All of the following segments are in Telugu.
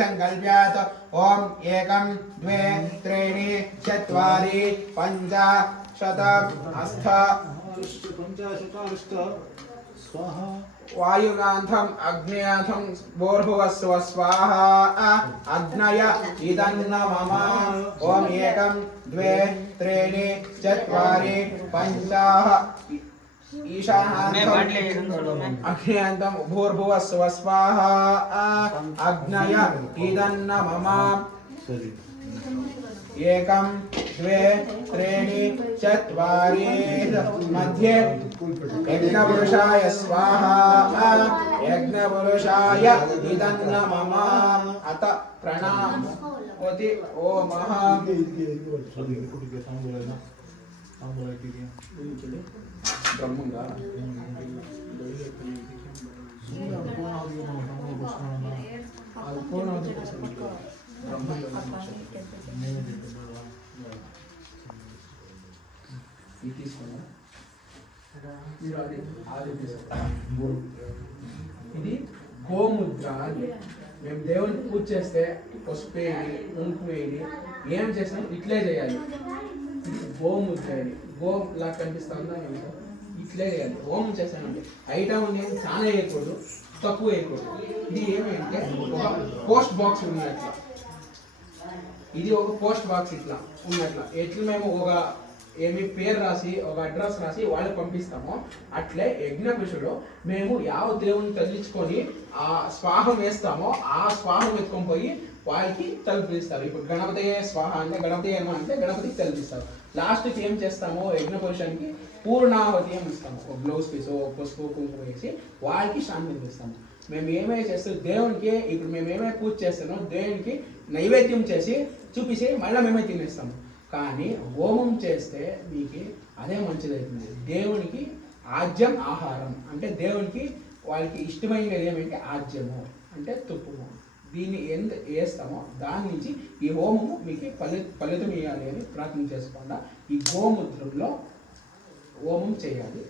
संकल्प्यात् ओम 1 2 3 4 5 अष्ट स्वाहा वायुगांधम अग्न्याथम भूर्भुवस्सुः स्वाहा अग्नय इदन्न मम ओम 1 2 3 4 5 ईशानान्तम अग्न्यान्तम भूर्भुवस्सुः स्वाहा अग्नय इदन्न मम 1 2 3 4 मध्ये यज्ञपुरुषाय स्वाहा यज्ञपुरुषाय इदन्न मम अत प्रणाम होति ओमः ब्रह्मंगा ఇది గోముద్ర అని మేము దేవుని పూజ చేస్తే పసుపు వేయాలి కుంకుమ వేయాలి ఏం చేసినా ఇట్లే చేయాలి ఇది గోముద్ర అని గో లా కనిపిస్తుందా ఇట్లే చేయాలి హోమం చేస్తానంటే ఐటమ్ నేను చాలా వేయకూడదు తక్కువ వేయకూడదు ఇది ఏమంటే ఒక పోస్ట్ బాక్స్ ఉన్నట్ల ఇది ఒక పోస్ట్ బాక్స్ ఇట్లా ఉన్నట్ల ఎట్లా మేము ఒక ఏమి పేరు రాసి ఒక అడ్రస్ రాసి వాళ్ళకి పంపిస్తామో అట్లే యజ్ఞపురుషుడు మేము యావ దేవుని తగిలించుకొని ఆ స్వాహం వేస్తామో ఆ స్వాహం ఎత్తుకొని పోయి వాళ్ళకి తలుపిస్తారు. ఇప్పుడు గణపతి స్వాహ అంటే గణపతి ఏమో అంటే గణపతికి తలుపిస్తారు. లాస్ట్కి ఏం చేస్తామో యజ్ఞపురుషానికి పూర్ణాహతి ఏమి ఇస్తాము, ఒక బ్లౌజ్ పీస్ పసుపు కుంకుమ వేసి వాళ్ళకి శాంతి ఇస్తాము. మేము ఏమేమి చేస్తాం దేవునికి, ఇప్పుడు మేము ఏమేమి పూజ చేస్తామో దేవునికి నైవేద్యం చేసి చూపించి మళ్ళీ మేమే తినేస్తాము. కానీ హోమం చేస్తే మీకు అదే మంచిదవుతుంది. దేవునికి ఆజ్యం ఆహారం అంటే దేవునికి వాళ్ళకి ఇష్టమైనది ఏమంటే ఆజ్యము అంటే తుప్పుము. దీన్ని ఎంత వేస్తామో దాని నుంచి ఈ హోమము మీకు ఫలితం ఇవ్వాలి అని ప్రార్థన చేసుకోకుండా ఈ గోముద్రంలో హోమం చేయాలి.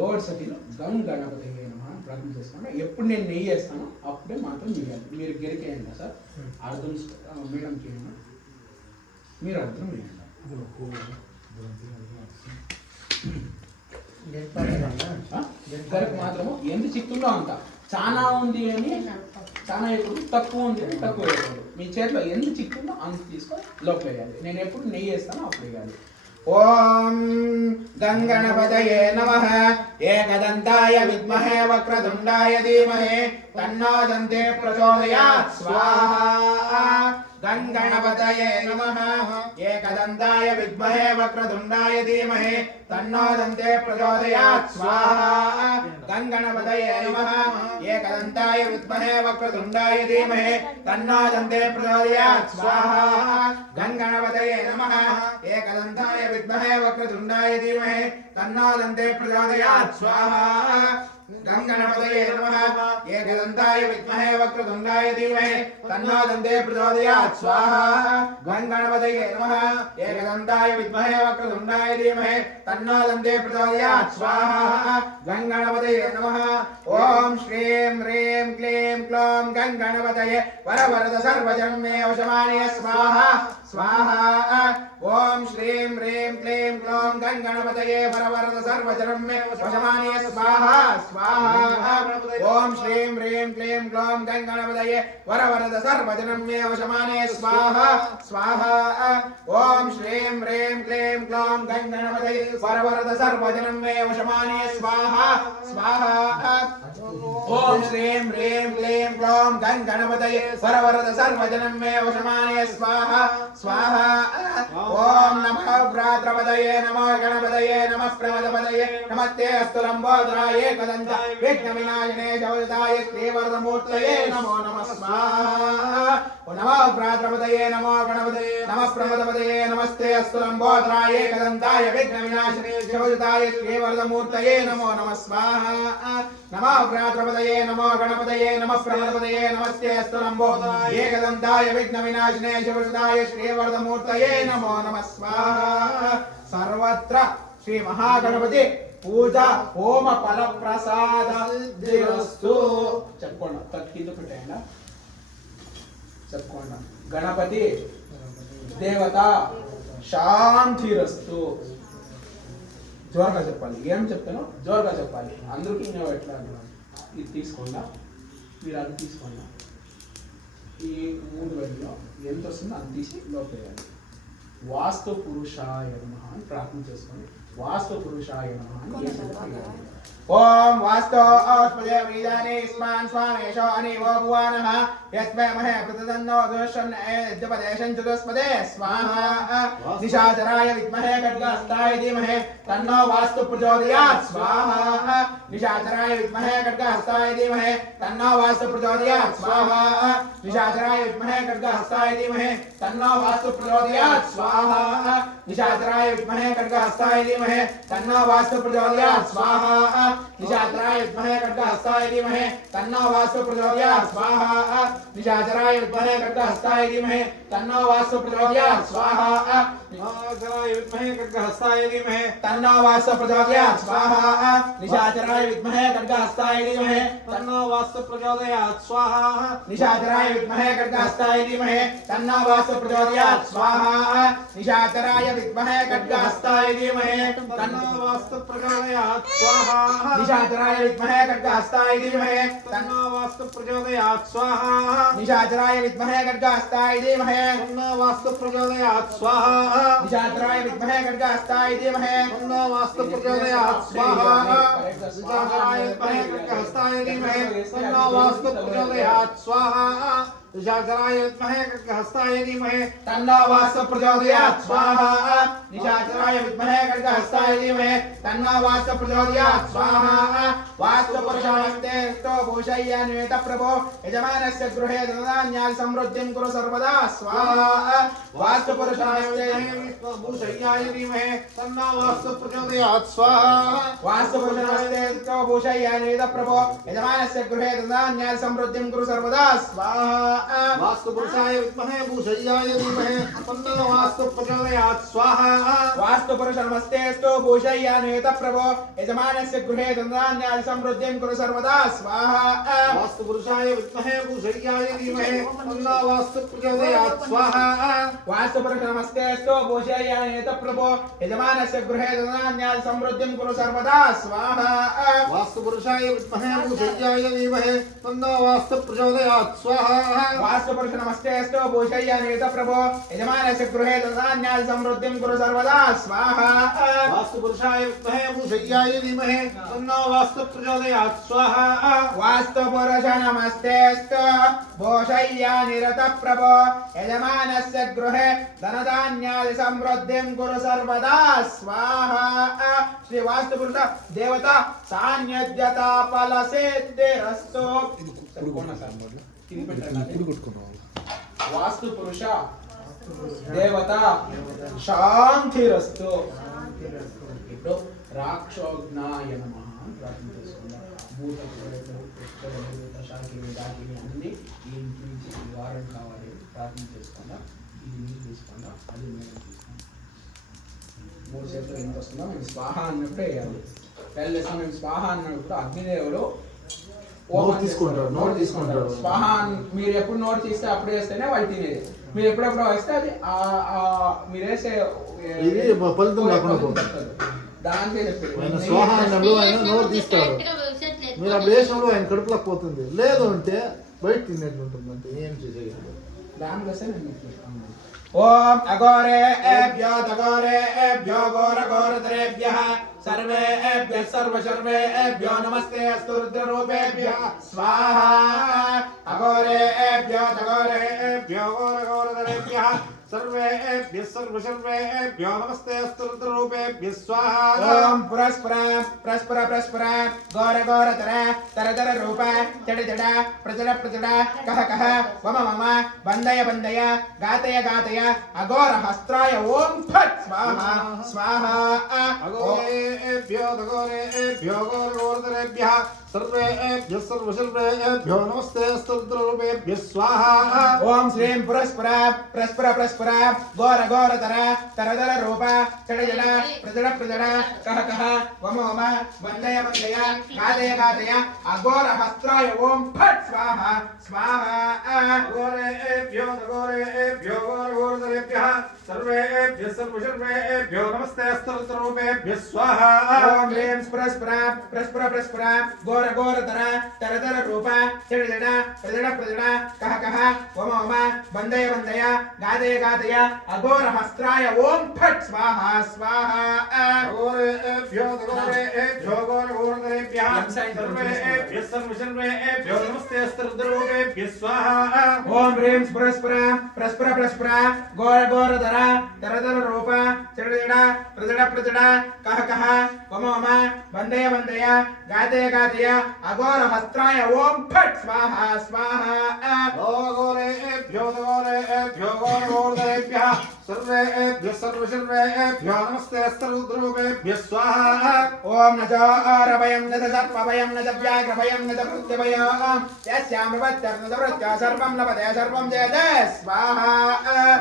7 సతిలో గం గణపతి అని ప్రార్థన చేసుకోండి. ఎప్పుడు నేను నెయ్యి వేస్తానో అప్పుడే మాత్రం చేయాలి. మీరు గిరికేయండి సార్, అర్థం మేడం చేయండి, మీరు అర్థం చేయండి. మాత్రము ఎంత చిక్తుందో అంత, చాలా ఉంది అని చాలా ఎక్కువ, తక్కువ ఉంది అని తక్కువ వేయకూడదు. మీ చేతిలో ఎంత చిక్తుందో అంత తీసుకొని లోపల వేయాలి. నేను ఎప్పుడు నెయ్యి వేస్తానో అప్పుడు వేయాలి. ఓం గంగణపతయే నమః ఏకదంతాయ విద్మహే వక్రతుండాయ ధీమహి తన్నో దంతే ప్రచోదయాత్ స్వాహా. గంగణపతయే నమః ఏకదంతాయ విద్మహే వక్రతుండాయ ధీమహి తన్నో దంతే ప్రచోదయాత్ స్వాహా. గంగణపతయే నమః ఏకదంతాయ విద్మహే వక్రతుండాయ ధీమహి తన్నో దంతే ప్రచోదయాత్ స్వాహా. గంగణపతయే నమః ఏకదంతాయ విద్మహే వక్రతుండాయ ధీమహి తన్నో దంతే ప్రచోదయాత్ స్వాహా. గంగణపతయే నమః ఏకదంతాయ విద్మహే వక్రతుండాయ ధీమహి తన్నో దంతే ప్రచోదయాత్ స్వాహా. గంగణపతయే నమః ఏకదంతాయ విద్మహే వక్రతుండాయ ధీమహి తన్నో దంతే ప్రచోదయాత్ స్వాహా. గంగణపతయే నమః. ఓం శ్రీం హ్రీం క్లీం క్లౌం గంగణపతయే వరవరద సర్వజన్మే వశమానయ స్వాహా స్వాహా. ఓం శ్రీం హ్రీం క్లీం క్లౌం గంగణపతయే వరవరద సర్వజన్మే వశమానయ స్వాహా స్వాహా. ఓం శ్రీం హ్రీం క్లీం క్లౌం గంగణపతయే వరవరద సర్వజన్మే వశమానయ స్వాహా స్వాహా. ఓం శ్రీం హ్రీం క్లీం క్లౌం గంగణపతయే వరవరద సర్వజన్మే వశమానయ స్వాహా స్వాహా. ఓం శ్రీం హ్రీం క్లీం క్లౌం గంగణపతయే వరవరద సర్వజన్మే వశమానయ స్వాహా స్వాహా. ఓం నమః భ్రాతృపదయే నమో గణపతయే నమః ప్రమదపదయే నమస్తే అస్తు లంబోదరాయ ఏకదంత విఘ్న వినాశనే శౌదాయ శ్రీవరదమూర్తయే నమో నమః స్వాహా. నమో భ్రాతృపదయే నమో గణపతయే నమః ప్రమదపదయే నమస్తే అస్తు లంబోదరాయ ఏకదంతాయ విఘ్న వినాశనే శౌదాయ శ్రీవరదమూర్తయే నమో నమః స్వాహా. నమో భ్రాతృపదయే నమో గణపతయే నమః ప్రమదపదయే నమస్తే అస్తు లంబోదరాయ ఏకదంతాయ విఘ్న వినాశనే శౌదాయ శ్రీవరదమూర్తయే నమో నమః స్వాహా. సర్వత్ర శ్రీ మహాగణపతి పూజ హోమ ఫల ప్రసాద చెప్పుకోండి. కింద పెట్టేయండి. చెప్పుకోండి. గణపతి దేవత శాంతిరస్తు. జోరుగా చెప్పాలి. ఏం చెప్తానో జోరుగా చెప్పాలి. అందరికీ నేను ఎట్లా ఇది తీసుకోండా, మీరు అది తీసుకోండా. ఈ 3 వేలలో ఎంత వస్తుందో అది తీసి లోపేయాలి. వాస్తు పురుషాయ నమః అని ప్రార్థన చేసుకొని వాస్తు పురుషాయ నమః అని ఓం వాస్తు ఔష్పదే వీజానే ఇస్మాన్ స్వామేశో అనివో భువానః యస్మై మహే ప్రతదన్నో దోషం యజ్ఞపదేశం చతుస్పదే స్వాహా నిశాచరాయ విద్మహే ఖడ్గహస్తాయ ధీమహి తన్నో వాస్తు ప్రచోదయాత్ స్వాహా నిశాచరాయ విద్మహే ఖడ్గహస్తాయ ధీమహి తన్నో వాస్తు ప్రచోదయాత్ స్వాహా నిశాచరాయ విద్మహే ఖడ్గహస్తాయ ధీమహి తన్నో వాస్తు ప్రచోదయాత్ స్వాహా నిశాచరాయ విద్మహే ఖడ్గహస్తాయ ధీమహి తన్నో వాస్తు ప్రచోదయాత్ స్వాహా నిశాచరాయ విద్మహే ఖడ్గహస్తాయ ధీమహి తన్నో వాస్తు ప్రచోదయాత్ స్వాహా నిశాచరాయ విద్మహే ఖడ్గహస్తాయ ధీమహి తన్నో వాస్తు ప్రచోదయాత్ స్వాహా నిశాచరాయ విద్మహే ఖడ్గహస్తాయ ధీమహి తన్నో వాస్తు ప్రచోదయాత్ స్వాహా నిశాచరాయ విద్మహే ఖడ్గహస్తాయ ధీమహి తన్నో వాస్తు ప్రచోదయాత్ స్వాహా నిశాచరాయ విద్మహే ఖడ్గహస్తాయ ధీమహి తన్నో వాస్తు ప్రచోదయాత్ స్వాహా నిశాచరాయ విద్మహే ఖడ్గహస్తాయ ధీమహి తన్నో వాస్తు ప్రచోదయాత్ స్వాహా నిశాచరాయ విద్మహే ఖడ్గహస్తాయ ధీమహి తన్నో వాస్తు ప్రచోదయాత్ స్వాహా నిశాచరాయ విద్మహే ఖడ్గహస్తాయ ధీమహి తన్నో వాస్తు ప్రచోదయాత్ స్వాహా నిశాచరాయ విద్మహే ఖడ్గహస్తాయ ధీమహి తన్నో వాస్తు ప్రచోదయాత్ స్వాహా నిశాచరాయ విద్మహే ఖడ్గహస్తాయ ధీమహి తన్నో వాస్తు ప్రచోదయాత్ స్వాహా నిశాచరాయ విద్మహే ఖడ్గహస్తాయ ధీమహి తన్నో వాస్తు ప్రచోదయాత్ స్వాహా నిశాచరాయ విద్మహే ఖడ్గహస్తాయ ధీమహి తన్నో వాస్తు ప్రచోదయాత్ స్వాహా వాస్తు పురుషాస్తే sto భూషయ్యాన్వేత ప్రభో యజమానస్య గృహే ధనధాన్యాల్ సమృద్ధిం కురు సర్వదా స్వాహా వాస్తు పురుషాస్తే భూషయ్యాయ ధీమహి తన్నో వాస్తు ప్రచోదయాత్ స్వాహా వాస్తు పురుషాస్తే sto భూషయ్యాన్వేత ప్రభో యజమానస్య గృహే ధనధాన్యాల్ సమృద్ధిం కురు సర్వదా స్వాహా వాస్తు పురుషాయ విద్మహే భూషయ్యాయ ధీమహి తన్నో వాస్తు ప్రచోదయాత్ స్వాహా వాస్తు పురుష నమస్తేస్తు భూషయ్యాన్వేత ప్రభో యజమానస్య గృహే ధనధాన్యాది సమృద్ధిం కురు సర్వదా స్వాహా వాస్తు పురుషాయ విద్మహే భూషయ్యాయ ధీమహి తన్నో వాస్తు ప్రచోదయాత్ స్వాహా వాస్తు పురుష నమస్తేస్తు భూషయ్యాన్వేత ప్రభో యజమానస్య గృహే ధనధాన్యాది సమృద్ధిం కురు సర్వదా స్వాహా వాస్తు పురుషాయ విద్మహే భూషయ్యాయ ధీమహి తన్నో వాస్తు ప్రచోదయాత్ స్వాహా వాస్తు పురుష నమస్తేస్తు భూషయ్యాన్వేత ప్రభో యజమానస్య గృహే ధనధాన్యాది సమృద్ధిం కురు సర్వదా స్వాహా వాస్తు పురుషాయ విద్మహే భూషయ్యాయ ధీమహి తన్నో వాస్తు ప్రచోదయాత్ స్వాహా వాస్తు పురుష నమస్తేస్తు భూషయ్యానిరత ప్రభో యజమానస్య గృహే ధనధాన్యాది సమృద్ధిం కురు సర్వదా స్వాహా శ్రీ వాస్తు పురుష దేవత సాన్నిధ్యత ఫల సిద్ధిరస్తు. వాస్తు పురుష దేవత శాంతిరస్తు. ఇప్పుడు రాక్షోఘ్నాయ నమః అని ప్రార్థన చేసుకుందాం. భూత శాఖిని దాటిని అన్ని ఈ ఇంటి నుంచి నివారణ కావాలి ప్రార్థన చేసుకుందాం. ఇది నీళ్ళు తీసుకుందాం, అది మేము తీసుకుందాం. 3 చేతులు ఎంత వస్తుందో మేము స్వాహ అన్నప్పుడు వేయాలి. వెళ్ళేస్తాం. మేము స్వాహ అన్నప్పుడు అగ్నిదేవుడు నోట్ తీసుకుంటారు. స్వాహ మీరు ఎప్పుడు నోట్ తీస్తే అప్పుడు వేస్తేనే వాళ్ళు తినేది. మీరు ఎప్పుడెప్పుడు వేస్తే అది మీరు వేసే ఫలితం దానికే చెప్పారు. స్వాహ అన్నప్పుడు ఆయన నోరు తీస్తాడు. మీరు అప్పుడు వేసినప్పుడు ఆయన కడుపులోకి పోతుంది. లేదు అంటే బయట తినేట్టు ఉంటుంది. అంటే ఏం చేసేది దానికి వస్తే నేను ఓం అఘోరేభ్యో తఘోరేభ్యో ఘోరఘోరతరేభ్యః సర్వేభ్యః సర్వశర్వేభ్యో నమస్తే అస్తు రుద్రరూపేభ్యః స్వాహా అఘోరేభ్యో తఘోరేభ్యో ఘోరఘోరతరేభ్యః सर्वेभ्यः सर्वशर्वेभ्यो नमस्ते अस्तु रुद्ररूपेभ्यः स्वाहा ओम परस्पर परस्पर परस्पर गौर गौर तर तर रूप जड जड प्रजड प्रजड कह कह वम मम बंदय बंदय गातय गातय अघोर हस्त्राय ओम फट् स्वाहा स्वाहा अघोरेभ्यो तघोरेभ्यो गौर गौरतरेभ्यः सर्वेभ्यः सर्वशर्वेभ्यो नमस्ते स्तोत्ररूपेभ्यः स्वाहा ओम श्रीं पुरस्पुर प्रस्पुर प्रस्पुर घोर घोरतर तरतर रूप जड जड प्रजड प्रजड कह कह वम वम वन्दय वन्दय गादय गादय अघोर हस्त्राय ओम फट् स्वाहा स्वाहा घोरेभ्यो घोरेभ्यो घोर घोरतरेभ्यः सर्वेभ्यः सर्वशर्वेभ्यो नमस्ते स्तोत्ररूपेभ्यः स्वाहा ओम ह्रीं स्पुरस्पुर प्रस्पुर प्रस्पुर घोर घोरतर तरतर रूप जड जड प्रजड प्रजड कह कह वम वम वन्दय वन्दय गादय गादय अघोर हस्त्राय ओम फट् स्वाहा स्वाहा घोरेभ्यो घोरेभ्यो घोर घोरतरेभ्यः सर्वेभ्यः सर्वशर्वेभ्यो नमस्ते स्तोत्ररूपेभ्यः स्वाहा ओम ह्रीं स्पुरस्पुर प्रस्पुर प्रस्पुर घोर घोरतर तरतर रूप जड जड प्रजड प्रजड कह कह वम वम वन्दय वन्दय गादय गादय अघोर हस्त्राय ओम फट् स्वाहा स्वाहा घोरेभ्यो घोरेभ्यो घोर घोरतरेभ्यः सर्वेभ्यः सर्वशर्वेभ्यो नमस्ते स्तोत्ररूपेभ्यः स्वाहा ओम न चारभयं न सर्पभयं न व्याघ्रभयं न भृत्यभयं यस्यामृतर्नवृत्या सर्वं लभते सर्वं जयते स्वाहा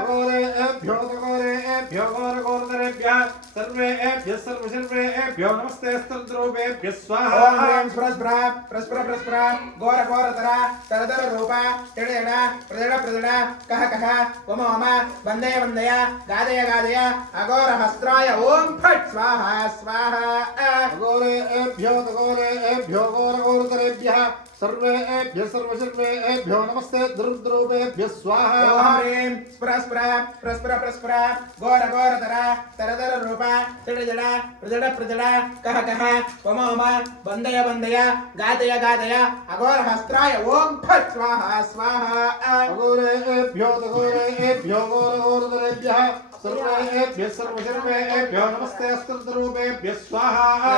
घोरेभ्यो घोरेभ्यो घोर घोरतरेभ्यः सर्वेभ्यः सर्वशर्वेभ्यो नमस्ते स्तोत्ररूपेभ्यः स्वाहा ओम ह्रीं स्पुरस्पुर प्रस्पुर प्रस्पुर घोर घोरतर तरतर रूप जड जड प्रजड प्रजड कह कह वम वम वन्दय वन्दय गादय गादय अघोर हस्त्राय ओम फट् स्वाहा स्वाहा घोरेभ्यो घोरेभ्यो घोर घोरतरेभ्यः सर्वेभ्यः सर्वशर्वेभ्यो नमस्ते स्तोत्ररूपेभ्यः स्वाहा ओम ह्रीं स्पुरस्पुर प्रस्पुर प्रस्पुर घोर घोरतर तरतर रूप जड जड प्रजड प्रजड कह कह वम वम वन्दय वन्दय गादय गादय अघोर हस्त्राय ओम फट् स्वाहा स्वाहा घोरेभ्यो घोरेभ्यो घोर घोरतरेभ्यः सर्वेभ्यः सर्वशर्वेभ्यो नमस्ते स्तोत्ररूपेभ्यः स्वाहा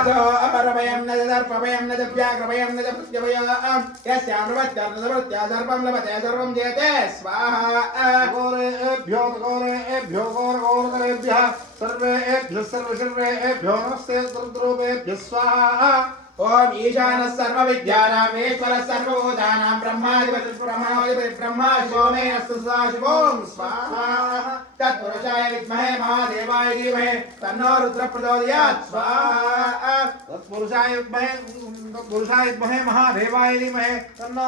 अरभयं न दर्पभयं न व्याघ्रभयं न भृत्यभयं यस्यामृतर्नवृत्या सर्वं लभते सर्वं जयते स्वाहा घोरेभ्यो घोरेभ्यो घोर घोरतरेभ्यः सर्वेभ्यः सर्वशर्वेभ्यो नमस्ते स्तोत्ररूपेभ्यः स्वाहा ओम ईशानः सर्वविद्यानां ईश्वरः सर्वभूतानां ब्रह्माधिपतिः ब्रह्मा शिवोमेऽस्तु सदाशिवों स्वाहा तत्पुरुषाय विद्महे महादेवाय धीमहि तन्नो रुद्रः प्रचोदयात् स्वाहा तत्पुरुषाय विद्महे महादेवाय धीमहि तन्नो